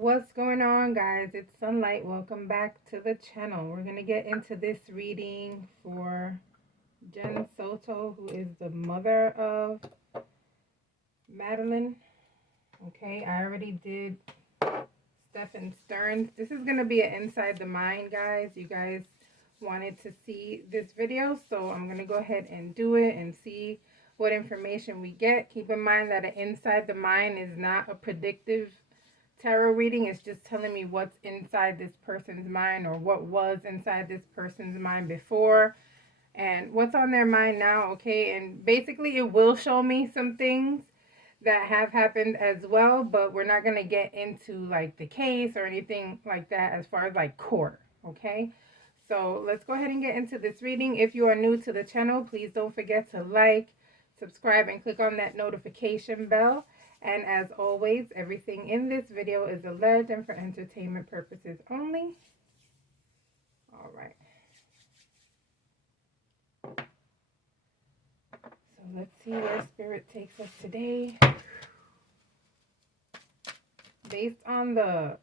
What's going on, guys? It's Sunlight. Welcome back to the channel. We're going to get into this reading for Jen Soto, who is the mother of Madeline. Okay, I already did Stephen Stearns. This is going to be an Inside the Mind, guys. You guys wanted to see this video, so I'm going to go ahead and do it and see what information we get. Keep in mind that an Inside the Mind is not a predictive tarot reading. Is just telling me what's inside this person's mind, or what was inside this person's mind before and what's on their mind now. Okay, and basically it will show me some things that have happened as well, but we're not going to get into like the case or anything like that as far as like court. Okay, so let's go ahead and get into this reading. If you are new to the channel, please don't forget to like, subscribe, and click on that notification bell. And as always, everything in this video is alleged and for entertainment purposes only. All right. So let's see where Spirit takes us today. Based on the...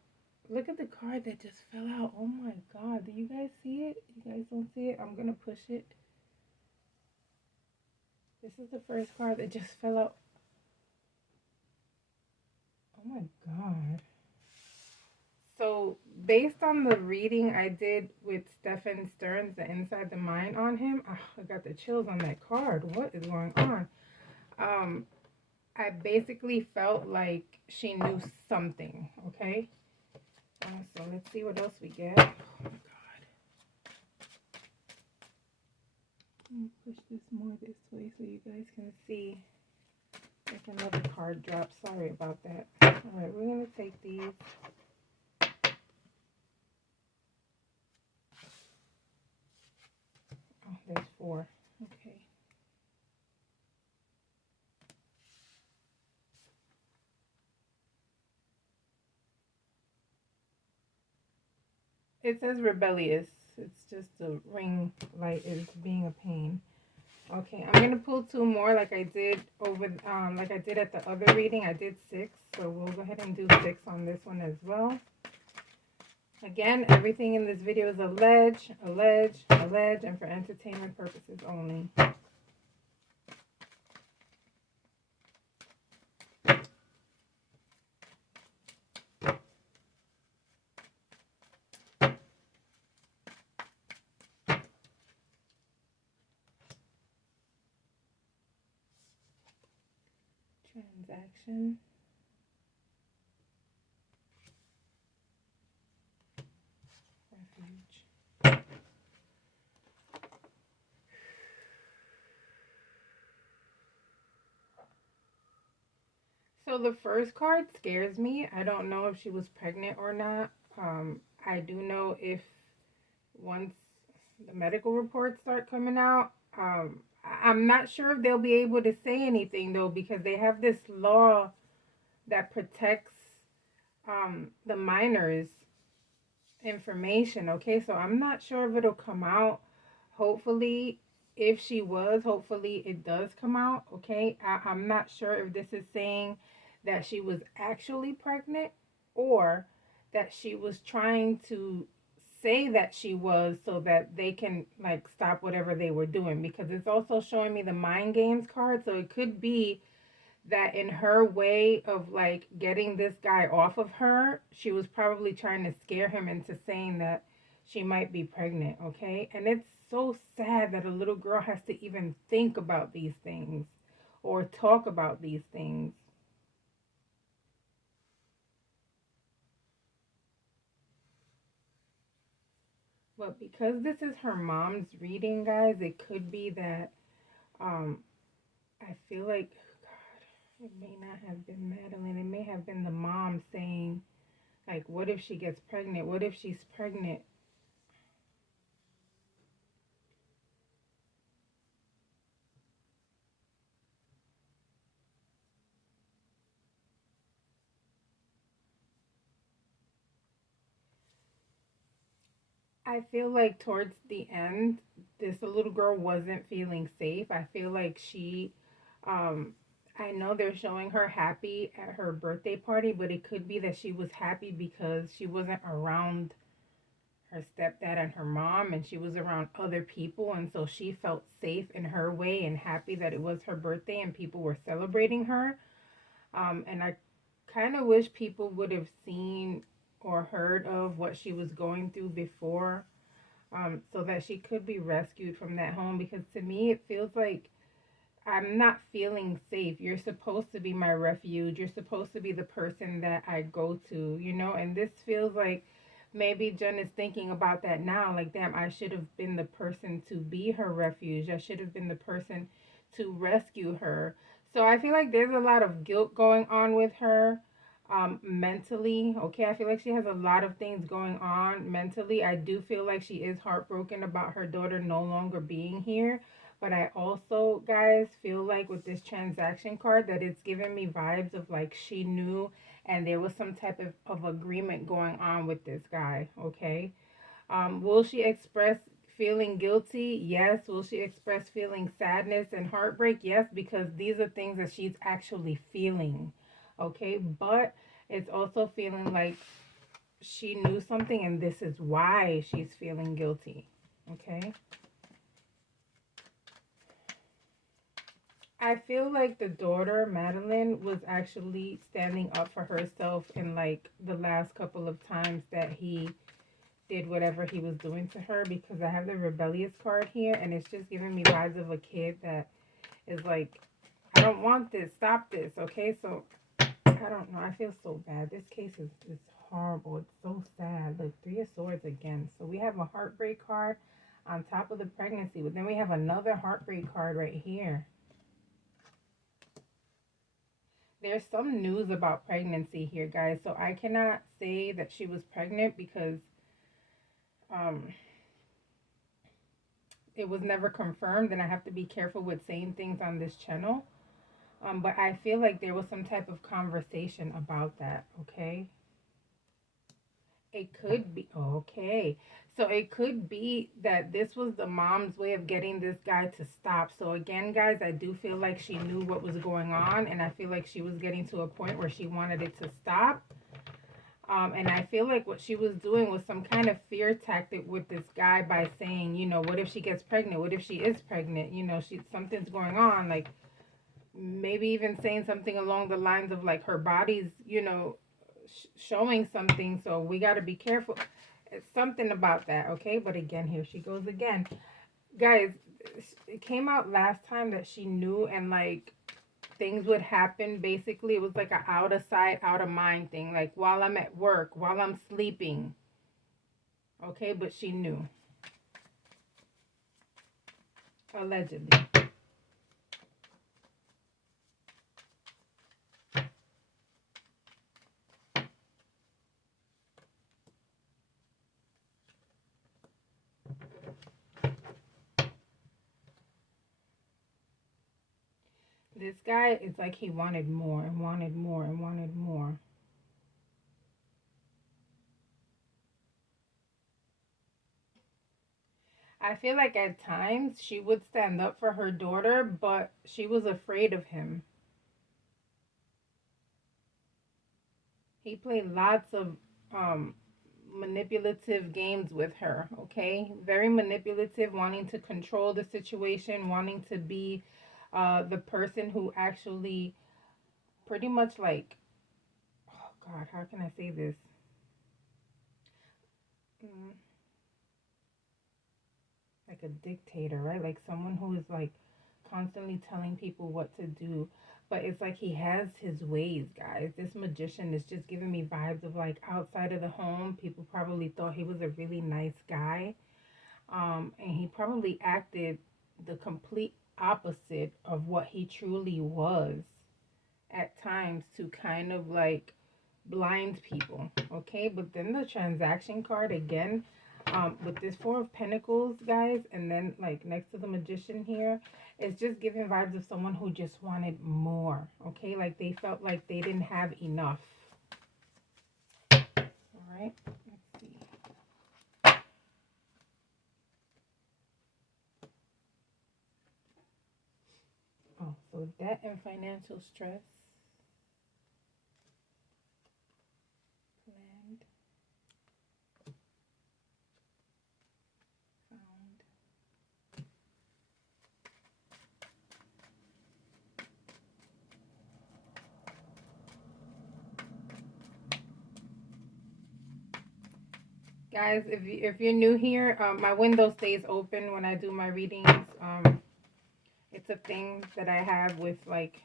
Look at the card that just fell out. Oh my God. Do you guys see it? You guys don't see it? I'm going to push it. This is the first card that just fell out. Oh my God. So based on the reading I did with Stephen Stearns, the Inside the Mind on him, I got the chills on that card. What is going on? I basically felt like she knew something. Okay. So let's see what else we get. Oh my God. Let me push this more this way so you guys can see. Like another card drop. Sorry about that. All right, we're gonna take these. Oh, there's 4. Okay. It says rebellious. It's just the ring light is being a pain. Okay, I'm gonna pull 2 more like I did like I did at the other reading. I did 6, so we'll go ahead and do 6 on this one as well. Again, everything in this video is alleged, and for entertainment purposes only. Transaction. Refuge. So the first card scares me. I don't know if she was pregnant or not. I do know if once the medical reports start coming out, I'm not sure if they'll be able to say anything though, because they have this law that protects the minors information. Okay, so I'm not sure if it'll come out. Hopefully, if she was, hopefully it does come out. Okay, I'm not sure if this is saying that she was actually pregnant, or that she was trying to say that she was so that they can like stop whatever they were doing, because it's also showing me the mind games card. So it could be that in her way of like getting this guy off of her, she was probably trying to scare him into saying that she might be pregnant. Okay, and it's so sad that a little girl has to even think about these things or talk about these things. But because this is her mom's reading, guys, it could be that I feel like, God, it may not have been Madeline. It may have been the mom saying, like, what if she gets pregnant? What if she's pregnant? I feel like towards the end, this little girl wasn't feeling safe. I feel like she, um, I know they're showing her happy at her birthday party, but it could be that she was happy because she wasn't around her stepdad and her mom, and she was around other people, and so she felt safe in her way and happy that it was her birthday and people were celebrating her. And I kind of wish people would have seen or heard of what she was going through before, so that she could be rescued from that home, because to me it feels like I'm not feeling safe. You're supposed to be my refuge. You're supposed to be the person that I go to, and this feels like maybe Jen is thinking about that now. Like, damn, I should have been the person to be her refuge. I should have been the person to rescue her. So I feel like there's a lot of guilt going on with her, mentally. Okay, I feel like she has a lot of things going on mentally. I do feel like she is heartbroken about her daughter no longer being here, but I also, guys, feel like with this transaction card that it's giving me vibes of like she knew and there was some type of agreement going on with this guy, okay? Will she express feeling guilty? Yes. Will she express feeling sadness and heartbreak? Yes, because these are things that she's actually feeling, okay? But it's also feeling like she knew something and this is why she's feeling guilty, okay? I feel like the daughter, Madeline, was actually standing up for herself in like the last couple of times that he did whatever he was doing to her, because I have the rebellious card here and it's just giving me vibes of a kid that is like, I don't want this, stop this, okay? So I don't know, I feel so bad. This case is horrible. It's so sad. Look, Three of Swords again. So we have a heartbreak card on top of the pregnancy, but then we have another heartbreak card right here. There's some news about pregnancy here, guys. So I cannot say that she was pregnant because um, it was never confirmed, and I have to be careful with saying things on this channel. But I feel like there was some type of conversation about that, okay? It could be, okay. So it could be that this was the mom's way of getting this guy to stop. So again, guys, I do feel like she knew what was going on, and I feel like she was getting to a point where she wanted it to stop. And I feel like what she was doing was some kind of fear tactic with this guy by saying, what if she gets pregnant? What if she is pregnant? Something's going on. Like, maybe even saying something along the lines of like her body's, showing something. So we got to be careful. It's something about that, okay? But again, here she goes again. Guys, it came out last time that she knew, and like things would happen. Basically, it was like a out of sight, out of mind thing. Like while I'm at work, while I'm sleeping. Okay, but she knew. Allegedly. This guy, it's like he wanted more and wanted more and wanted more. I feel like at times she would stand up for her daughter, but she was afraid of him. He played lots of manipulative games with her, okay? Very manipulative, wanting to control the situation, wanting to be the person who actually pretty much like, oh God, how can I say this? Mm, like a dictator, right? Like someone who is like constantly telling people what to do. But it's like he has his ways, guys. This magician is just giving me vibes of like outside of the home. People probably thought he was a really nice guy. And he probably acted the complete opposite of what he truly was at times to kind of like blind people, okay? But then the transaction card again, with this Four of Pentacles, guys, and then like next to the Magician here, it's just giving vibes of someone who just wanted more, okay? Like they felt like they didn't have enough. All right, let's see. Oh, so Debt and financial stress. Planned. Found. Guys, if you're new here, my window stays open when I do my readings. It's a thing that I have with like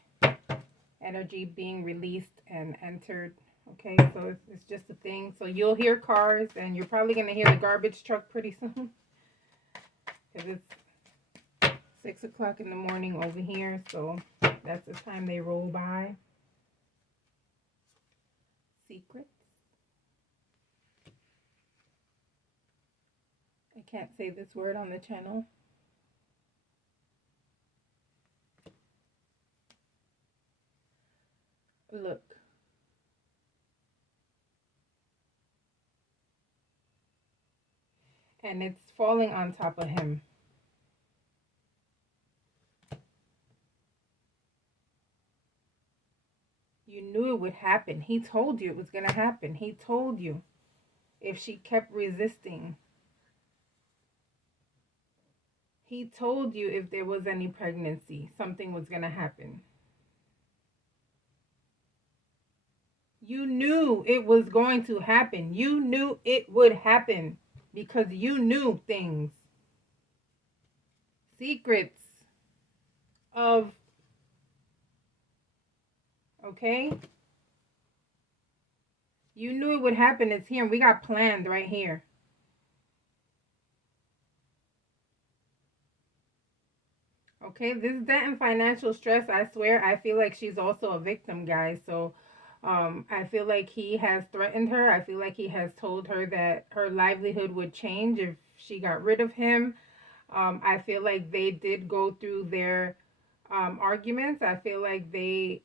energy being released and entered. Okay, so it's just a thing. So you'll hear cars, and you're probably gonna hear the garbage truck pretty soon, because it's 6 o'clock in the morning over here. So that's the time they roll by. Secrets. I can't say this word on the channel. Look. And it's falling on top of him. You knew it would happen. He told you it was going to happen. He told you if she kept resisting. He told you if there was any pregnancy, something was going to happen. You knew it was going to happen. You knew it would happen because you knew things. Secrets of, okay? You knew it would happen. It's here. And we got planned right here. Okay, this debt and financial stress, I swear, I feel like she's also a victim, guys. So I feel like he has threatened her. I feel like he has told her that her livelihood would change if she got rid of him. I feel like they did go through their arguments. I feel like they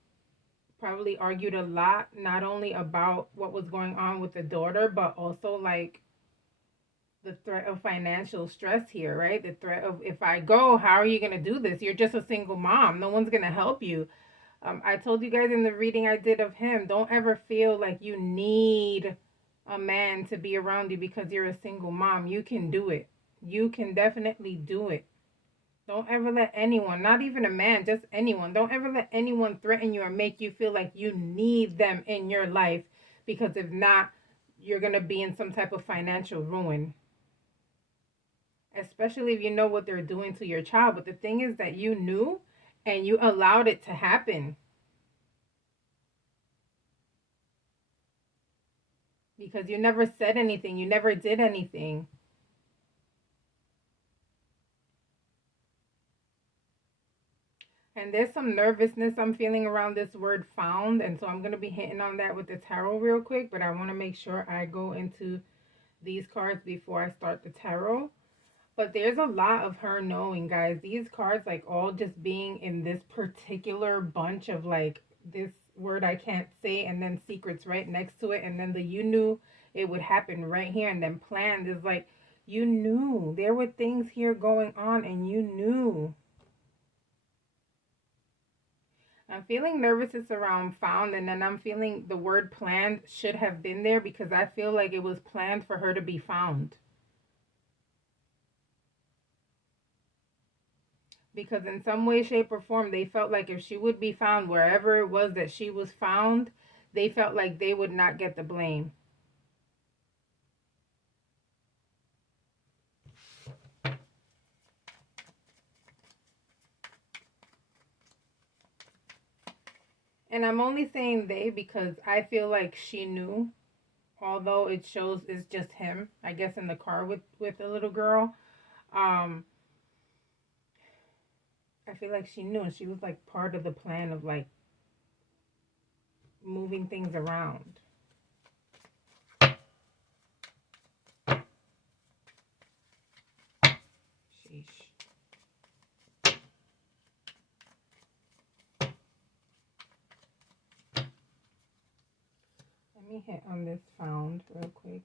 probably argued a lot, not only about what was going on with the daughter, but also like the threat of financial stress here, right? The threat of, if I go, how are you going to do this? You're just a single mom. No one's going to help you. I told you guys in the reading I did of him, don't ever feel like you need a man to be around you because you're a single mom. You can do it. You can definitely do it. Don't ever let anyone, not even a man, just anyone, don't ever let anyone threaten you or make you feel like you need them in your life, because if not, you're going to be in some type of financial ruin. Especially if you know what they're doing to your child. But the thing is that you knew and you allowed it to happen. Because you never said anything. You never did anything. And there's some nervousness I'm feeling around this word found. And so I'm going to be hitting on that with the tarot real quick. But I want to make sure I go into these cards before I start the tarot. But there's a lot of her knowing, guys. These cards, like, all just being in this particular bunch of, like, this word I can't say, and then secrets right next to it, and then the you knew it would happen right here, and then planned is like, you knew. There were things here going on, and you knew. I'm feeling nervousness around found, and then I'm feeling the word planned should have been there, because I feel like it was planned for her to be found. Because in some way, shape, or form, they felt like if she would be found wherever it was that she was found, they felt like they would not get the blame. And I'm only saying they because I feel like she knew, although it shows it's just him, I guess, in the car with the little girl. I feel like she knew, and she was like part of the plan of like moving things around. Sheesh. Let me hit on this found real quick.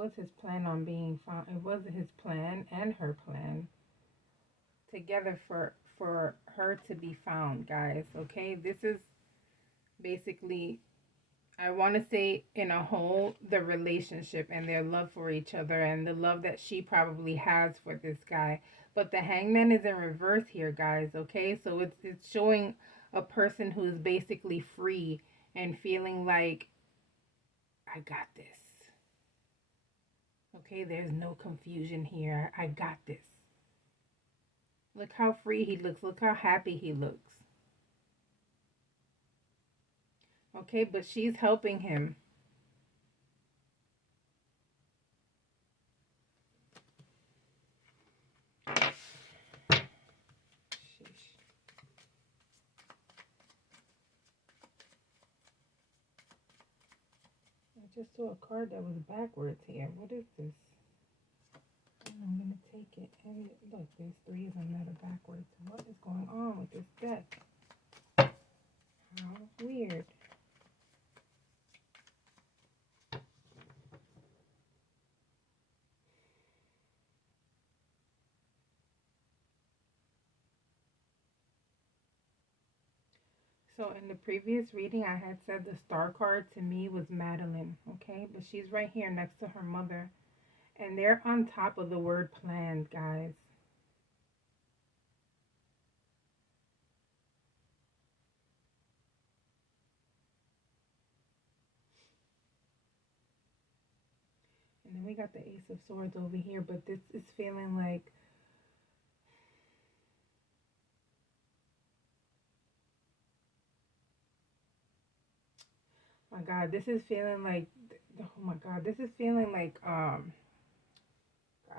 was his plan on being found. It was his plan and her plan together for her to be found, guys. Okay, this is basically, I want to say in a whole, the relationship and their love for each other and the love that she probably has for this guy. But the hangman is in reverse here, guys. Okay, so it's showing a person who is basically free and feeling like, I got this. Okay, there's no confusion here. I got this. Look how free he looks. Look how happy he looks. Okay, but she's helping him. Sheesh. I just saw a card that was backwards here. What is this? I'm going to take it. And look, there's three of them that are backwards. What is going on with this deck? How weird. So in the previous reading, I had said the star card to me was Madeline, okay? But she's right here next to her mother. And they're on top of the word planned, guys. And then we got the Ace of Swords over here, but this is feeling like, my God, this is feeling like, oh my God, this is feeling like, God,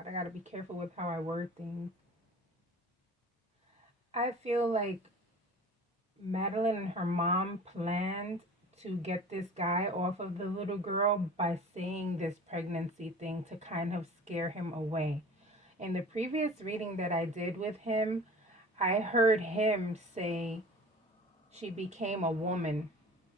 I gotta be careful with how I word things. I feel like Madeline and her mom planned to get this guy off of the little girl by saying this pregnancy thing to kind of scare him away. In the previous reading that I did with him, I heard him say she became a woman,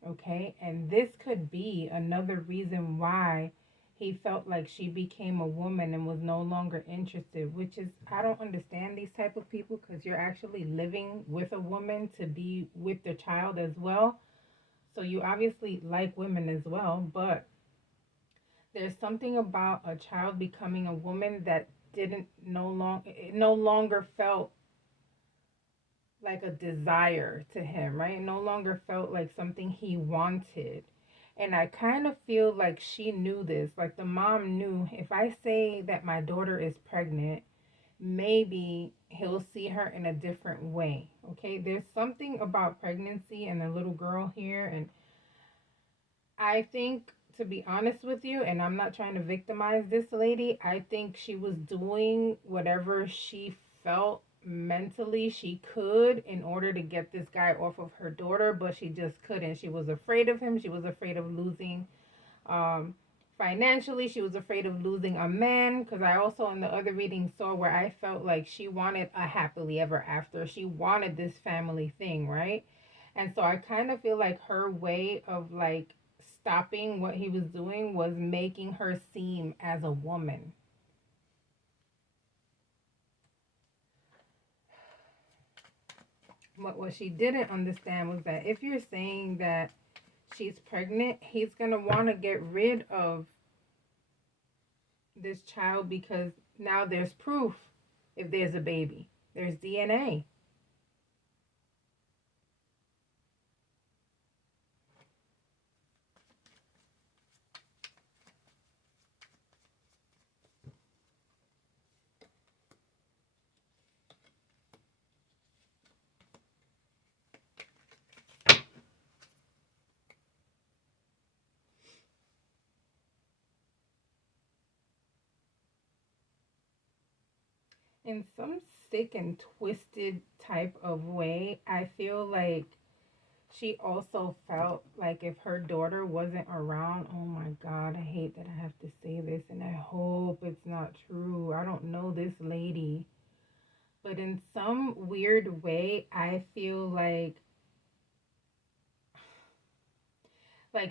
okay? And this could be another reason why he felt like she became a woman and was no longer interested, which is, I don't understand these type of people, because you're actually living with a woman to be with the child as well. So you obviously like women as well, but there's something about a child becoming a woman that didn't no long it no longer felt like a desire to him, right? It no longer felt like something he wanted. And I kind of feel like she knew this. Like the mom knew, if I say that my daughter is pregnant, maybe he'll see her in a different way. Okay? There's something about pregnancy and a little girl here. And I think, to be honest with you, and I'm not trying to victimize this lady, I think she was doing whatever she felt mentally she could in order to get this guy off of her daughter, but she just couldn't. She was afraid of him. She was afraid of losing um, financially. She was afraid of losing a man, because I also in the other reading saw where I felt like she wanted a happily ever after. She wanted this family thing, right? And so I kind of feel like her way of like stopping what he was doing was making her seem as a woman. But what she didn't understand was that if you're saying that she's pregnant, he's going to want to get rid of this child, because now there's proof. If there's a baby, there's DNA. In some sick and twisted type of way, I feel like she also felt like if her daughter wasn't around, oh my God, I hate that I have to say this, and I hope it's not true. I don't know this lady. But in some weird way, I feel like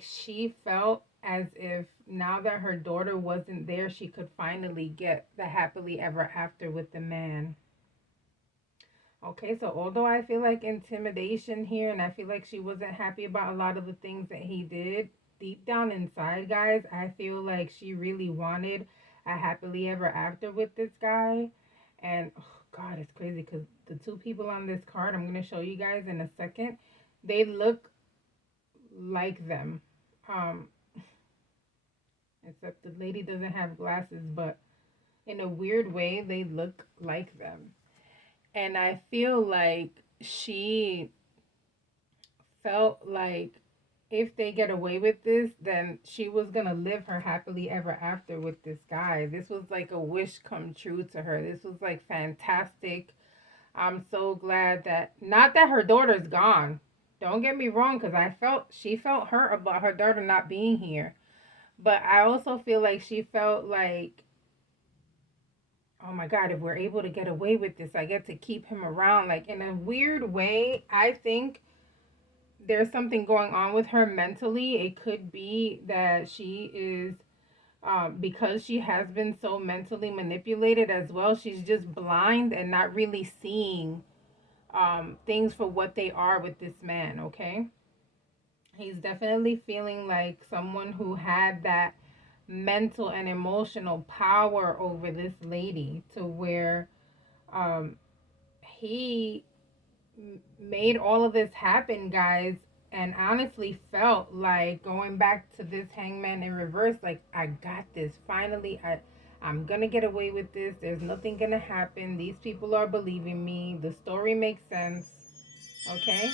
she felt as if now that her daughter wasn't there, she could finally get the happily ever after with the man. Okay, so although I feel like intimidation here, and I feel like she wasn't happy about a lot of the things that he did, deep down inside, guys, I feel like she really wanted a happily ever after with this guy. And oh God, it's crazy because the two people on this card, I'm going to show you guys in a second, they look like them. Um, Except the lady doesn't have glasses, but in a weird way, they look like them. And I feel like she felt like if they get away with this, then she was gonna live her happily ever after with this guy. This was like a wish come true to her. This was like fantastic. I'm so glad that, not that her daughter's gone. Don't get me wrong, because she felt hurt about her daughter not being here. But I also feel like she felt like, oh my God, if we're able to get away with this, I get to keep him around. Like, in a weird way, I think there's something going on with her mentally. It could be that she is, because she has been so mentally manipulated as well, she's just blind and not really seeing things for what they are with this man, okay? He's definitely feeling like someone who had that mental and emotional power over this lady to where um, he made all of this happen, guys, and honestly felt like, going back to this hangman in reverse, like, I got this. Finally, I'm gonna get away with this. There's nothing gonna happen. These people are believing me. The story makes sense. Okay?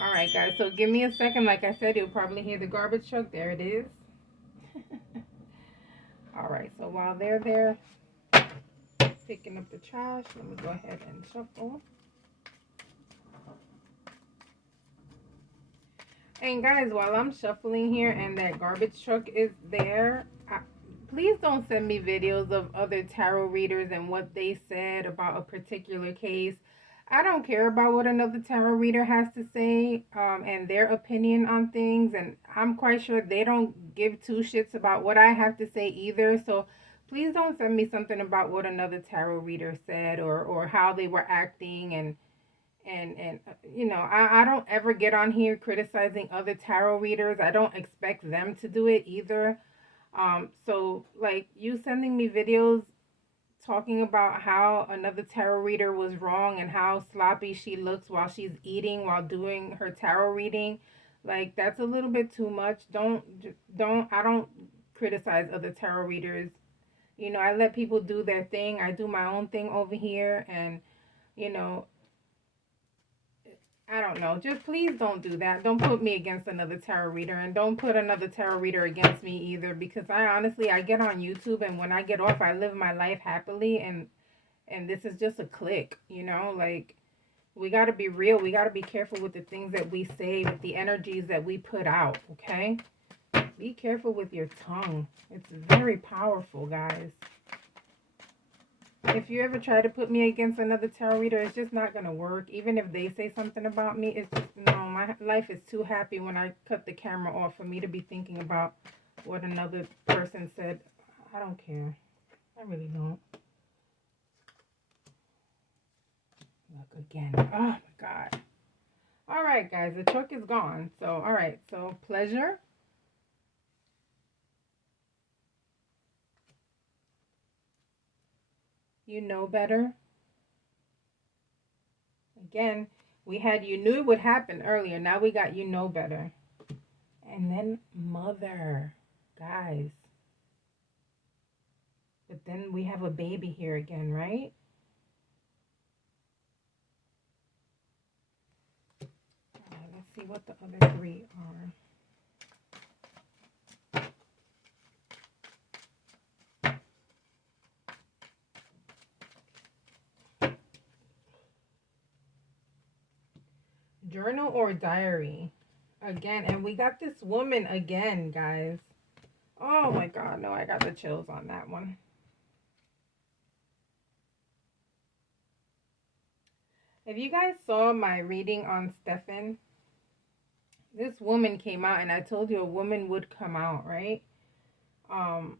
Alright, guys, so give me a second. Like I said, you'll probably hear the garbage truck. There it is. Alright, so while they're there picking up the trash, let me go ahead and shuffle. And guys, while I'm shuffling here and that garbage truck is there, please don't send me videos of other tarot readers and what they said about a particular case. I don't care about what another tarot reader has to say and their opinion on things. And I'm quite sure they don't give two shits about what I have to say either. So please don't send me something about what another tarot reader said or how they were acting and you know, I don't ever get on here criticizing other tarot readers. I don't expect them to do it either. So like, you sending me videos talking about how another tarot reader was wrong and how sloppy she looks while she's eating while doing her tarot reading, like, that's a little bit too much. I don't criticize other tarot readers. You know, I let people do their thing. I do my own thing over here, and you know, I don't know. Just please don't do that. Don't put me against another tarot reader, and don't put another tarot reader against me either, because I get on YouTube, and when I get off, I live my life happily, and this is just a click, you know? Like, we got to be real. We got to be careful with the things that we say, with the energies that we put out, okay? Be careful with your tongue. It's very powerful, guys. If you ever try to put me against another tarot reader, it's just not going to work. Even if they say something about me, it's just, no, my life is too happy when I cut the camera off for me to be thinking about what another person said. I don't care. I really don't. Look again. Oh, my God. All right, guys, the truck is gone. So, all right, so pleasure. You know better. Again, we had you knew it would happen earlier. Now we got you know better. And then mother, guys. But then we have a baby here again, right? Let's see what the other three are. Journal or diary. Again, and we got this woman again, guys. Oh my God, no, I got the chills on that one. If you guys saw my reading on Stefan, This woman came out, and I told you a woman would come out, right? Um,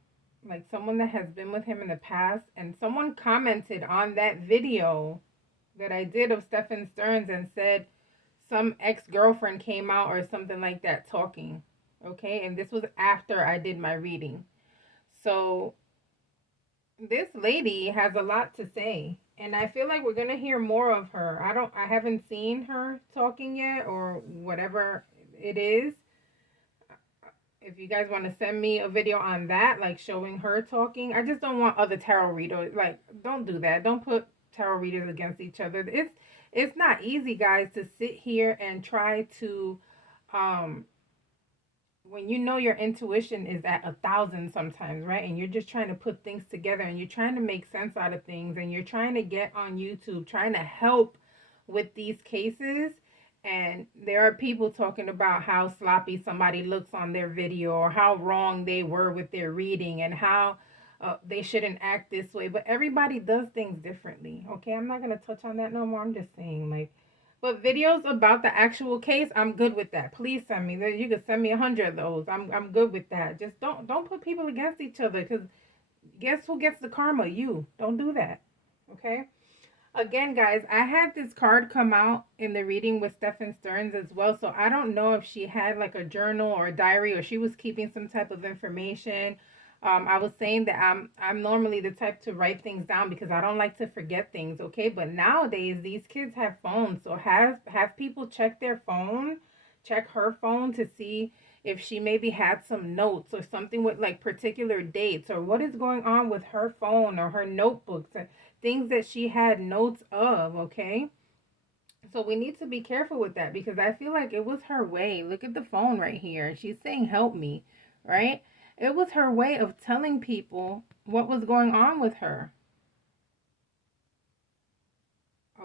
like someone that has been with him in the past, and someone commented on that video that I did of Stephen Stearns and said some ex-girlfriend came out or something like that talking. Okay, and this was after I did my reading. So this lady has a lot to say, and I feel like we're gonna hear more of her. I haven't seen her talking yet or whatever it is. If you guys want to send me a video on that, like showing her talking, I just don't want other tarot readers. Like, don't do that. Don't put tarot readers against each other. It's not easy, guys, to sit here and try to um when you know your intuition is at 1,000 sometimes, right? And you're just trying to put things together and you're trying to make sense out of things and you're trying to get on YouTube, trying to help with these cases. And there are people talking about how sloppy somebody looks on their video or how wrong they were with their reading and how they shouldn't act this way. But everybody does things differently. Okay, I'm not going to touch on that no more. I'm just saying, like, but videos about the actual case, I'm good with that. Please send me. You can send me 100 of those. I'm good with that. Just don't put people against each other, because guess who gets the karma? You. Don't do that. Okay? Again, guys, I had this card come out in the reading with Stephen Stearns as well. So I don't know if she had like a journal or a diary or she was keeping some type of information. I was saying that I'm normally the type to write things down because I don't like to forget things, okay? But nowadays these kids have phones, so have people check their phone, check her phone to see if she maybe had some notes or something with like particular dates or what is going on with her phone or her notebooks, things that she had notes of, okay? So we need to be careful with that because I feel like it was her way. Look at the phone right here. She's saying, help me, right? It was her way of telling people what was going on with her,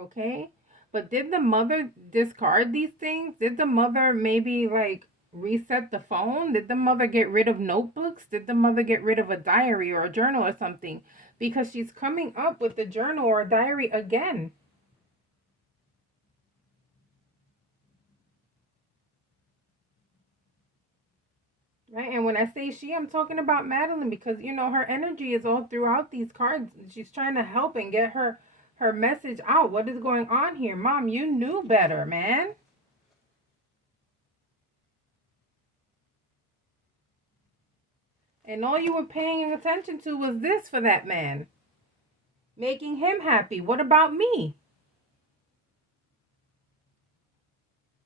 okay? But did the mother discard these things? Did the mother maybe like reset the phone? Did the mother get rid of notebooks? Did the mother get rid of a diary or a journal or something? Because she's coming up with the journal or a diary again. Right, and when I say she, I'm talking about Madeline because you know her energy is all throughout these cards. She's trying to help and get her message out. What is going on here, Mom? You knew better, man. And all you were paying attention to was this for that man, making him happy. What about me?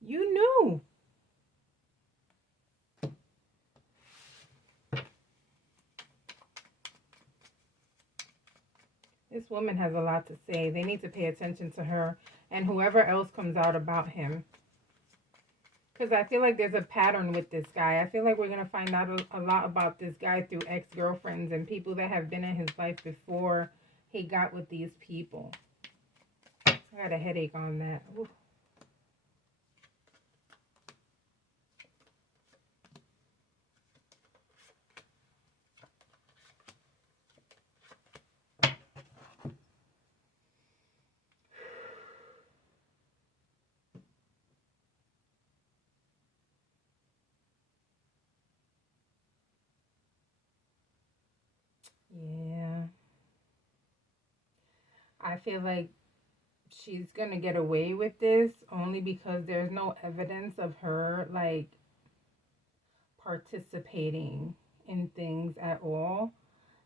You knew. This woman has a lot to say. They need to pay attention to her and whoever else comes out about him. Because I feel like there's a pattern with this guy. I feel like we're going to find out a lot about this guy through ex-girlfriends and people that have been in his life before he got with these people. I got a headache on that. Ooh. Yeah. I feel like she's going to get away with this only because there's no evidence of her, like, participating in things at all.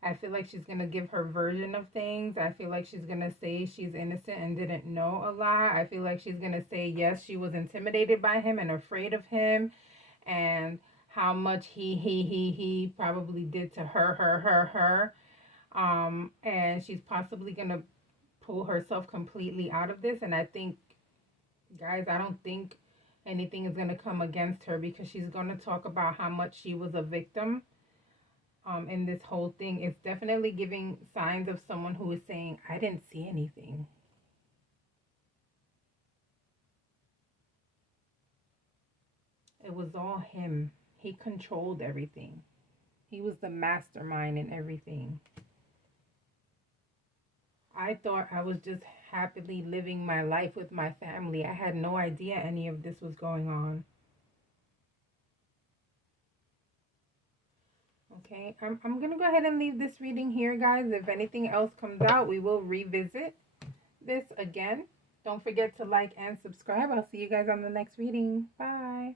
I feel like she's gonna give her version of things. I feel like she's gonna say she's innocent and didn't know a lot. I feel like she's gonna say yes, she was intimidated by him and afraid of him, and how much he probably did to her. And she's possibly gonna pull herself completely out of this. And I think, guys, I don't think anything is gonna come against her because she's gonna talk about how much she was a victim in this whole thing. It's definitely giving signs of someone who is saying, I didn't see anything. It was all him. He controlled everything. He was the mastermind in everything. I thought I was just happily living my life with my family. I had no idea any of this was going on. Okay, I'm going to go ahead and leave this reading here, guys. If anything else comes out, we will revisit this again. Don't forget to like and subscribe. I'll see you guys on the next reading. Bye.